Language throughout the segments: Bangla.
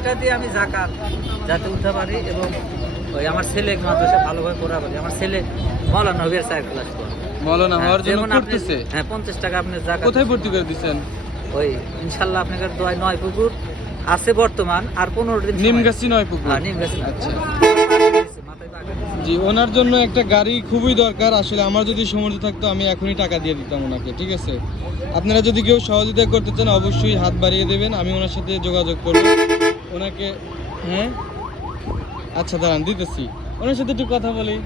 ওইটা দিয়ে আমি জাকাত যাতে উঠতে পারি এবং ওই আমার ছেলে মাদ্রাসা ভালোভাবে পড়া পারি। আমার ছেলে মাওলানা হবিয়ার স্যার ক্লাস করে। মাওলানা হওয়ার জন্য যেমন আপনি পড়তেছে। হ্যাঁ 50 টাকা আপনি জাকাত কোথায় ভর্তি করে দিচ্ছেন? ওই ইনশাআল্লাহ আপনাদের দোয়ায় 9 পুকুর আছে বর্তমান, আর 15 দিন নিমগাছি 9 পুকুর। হ্যাঁ নিমগাছি। আচ্ছা মাথায় বাগা। জি, ওনার জন্য একটা গাড়ি খুবই দরকার। আসলে আমার যদি সমর্থ থাকতো আমি এখনই টাকা দিয়ে দিতাম ওনাকে, ঠিক আছে? আপনারা যদি কেউ সহযোগিতা করতে চান অবশ্যই হাত বাড়িয়ে দেবেন, আমি ওনার সাথে যোগাযোগ করব ওনাকে। হ্যাঁ আচ্ছা দাঁড়ান দিতেছি, ওনার সাথে একটু কথা বলি।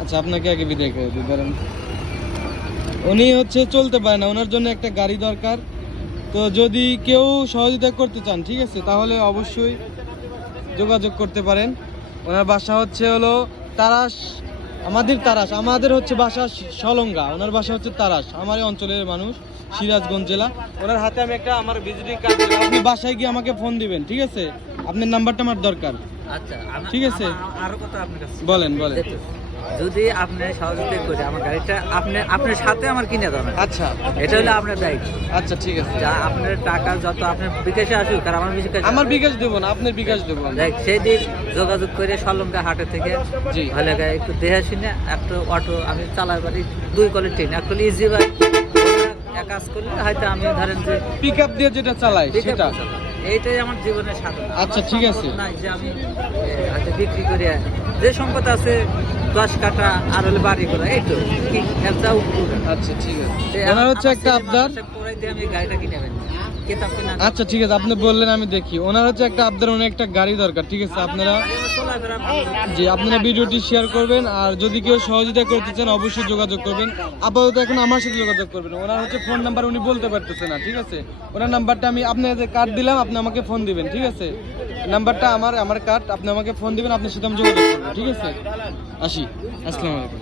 আচ্ছা আপনাকে আগে বিদায় করে দিই, দাঁড়ান। উনি হচ্ছে চলতে পারে না, ওনার জন্য একটা গাড়ি দরকার। তো যদি কেউ সহযোগিতা করতে চান, ঠিক আছে, তাহলে অবশ্যই যোগাযোগ করতে পারেন। ওনার বাসা হচ্ছে হলো তারাস, আমাদের হচ্ছে বাসা সলঙ্গা, ওনার বাসা হচ্ছে তারাস। আমার এই অঞ্চলের মানুষ, সিরাজগঞ্জ জেলা। ওনার হাতে আমি একটা আমার ভিজিটিং কার্ড দিলাম, আপনি বাসায় গিয়ে আমাকে ফোন দিবেন, ঠিক আছে? আপনার নাম্বারটা আমার দরকার। আচ্ছা ঠিক আছে। আরো কথা আপনার কাছে বলেন। যদি আপনি সহযোগিতা করে আমার গাড়িটা আপনার সাথে আমার কিনে দেবেন। আচ্ছা এটা হলো আপনার দায়িত্ব। আচ্ছা ঠিক আছে। যা আপনার টাকা যত আপনার বিকাশে আসুক, আর আমার বিকাশ দেবো না, আপনার বিকাশ দেবো। সেই দিন যোগাযোগ করে সলঙ্গা হাটে থেকে জি ভালো একটু দেখে শুনে একটা অটো আমি চালাই পারি, 2 কলের ট্রেন একটা ইজি বাইক কাজ করলে হয়তো আমি ধরেন যে পিক আপ দিয়ে যেটা চালাই সেটা, এইটাই আমার জীবনের সাধনা। আচ্ছা ঠিক আছে। নাই যে আমি হয়তো বিক্রি করে যে সম্পদ আছে 10 কাঠা আর হলে বাড়ি করা, এই তো কি একটা উপকার। আচ্ছা ঠিক আছে। ওনার হচ্ছে একটা আবদার, আমি গাড়িটা কিনে নেবেন। আচ্ছা ঠিক আছে, আপনি বললেন আমি দেখি। ওনার হচ্ছে একটা আবদার, ওনার একটা গাড়ি দরকার, ঠিক আছে? আপনারা আপনারা ভিডিওটি শেয়ার করবেন, আর যদি কেউ সহযোগিতা করতে চান অবশ্যই যোগাযোগ করবেন। আপাতত এখন আমার সাথে যোগাযোগ করবেন। ওনার হচ্ছে ফোন নাম্বার উনি বলতে পারতেছে না, ঠিক আছে? ওনার নাম্বারটা আমি আপনাদের কার্ড দিলাম, আপনি আমাকে ফোন দিবেন, ঠিক আছে? নাম্বারটা আমার কার্ড, আপনি আমাকে ফোন দিবেন, আপনার সাথে আমি যোগাযোগ করবো, ঠিক আছে? আসি, আসসালামু আলাইকুম।